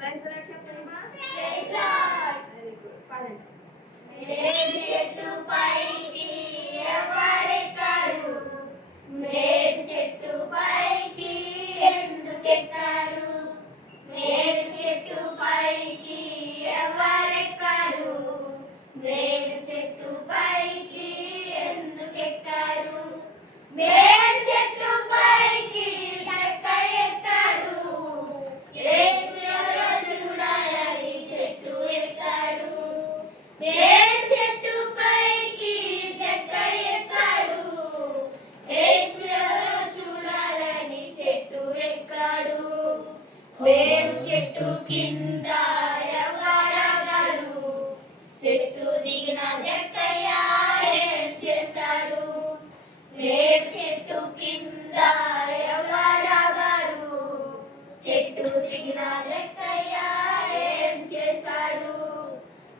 Praise lord చెప్పండి. Praise lord. Very good. పాడండి. మేలు చెట్టు పైకి ఎవరెక్కారు, మేలు చెట్టు పైకి ఎందుకెక్కారు, మేలు చెట్టు పైకి ఎవరెక్కారు, మేలు చెట్టు పైకి ఎందుకెక్కారు, మేలు చెట్టు పైకి చెక్క ఎక్కాడు, యేసు ఎవరో చూడాలని చెట్టు ఎక్కాడు, మేలు చెట్టు పైకి చెక్క ఎక్కాడు, యేసు ఎవరో చూడాలని చెట్టు ఎక్కాడు, మేలు చెట్టు కింద ఎవరాగారు, చెట్టు దిగిన జక్కయ్య ఏం చేశాడు, మేలు చెట్టు కింద ఎవరాగారు, చెట్టు దిగిన జక్కయ్య ఏం చేశాడు,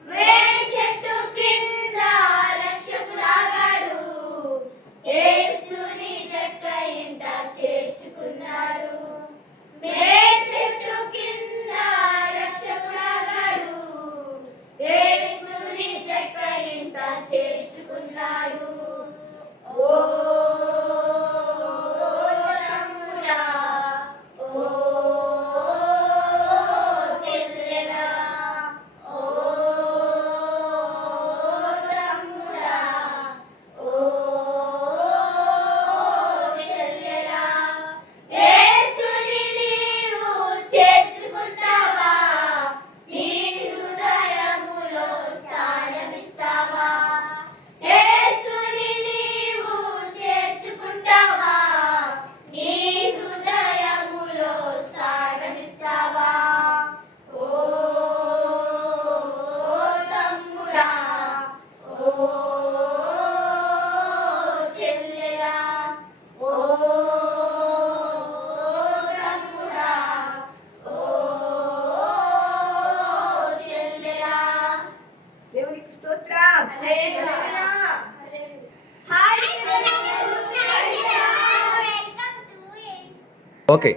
మేలు చెట్టు కింద రక్షకుడాగాడు, యేసుని జక్క ఇంట చేర్చుకున్నాడు, మేలు చెట్టు కింద రక్షకుడాగాడు, యేసుని జక్క ఇంట చేర్చుకున్నాడు. ఓ తమ్ముడా, ఓ చెల్లెలా, ఓ తమ్ముడా, ఓ చెల్లెలా, యేసుని నీవు చేర్చుకుంటావా, నీ హృదయములో స్థానమిస్తావా, యేసుని నీవు చేర్చుకుంటావా, నీ హృదయములో స్థానమిస్తావా, ఓ తమ్ముడా, ఓ చెల్లెలా, ఓ తమ్ముడా, ఓ చెల్లెలా. దేవునికి స్తోత్రం. హల్లెలూయా. హల్లెలూయా. హల్లెలూయా. ఓకే.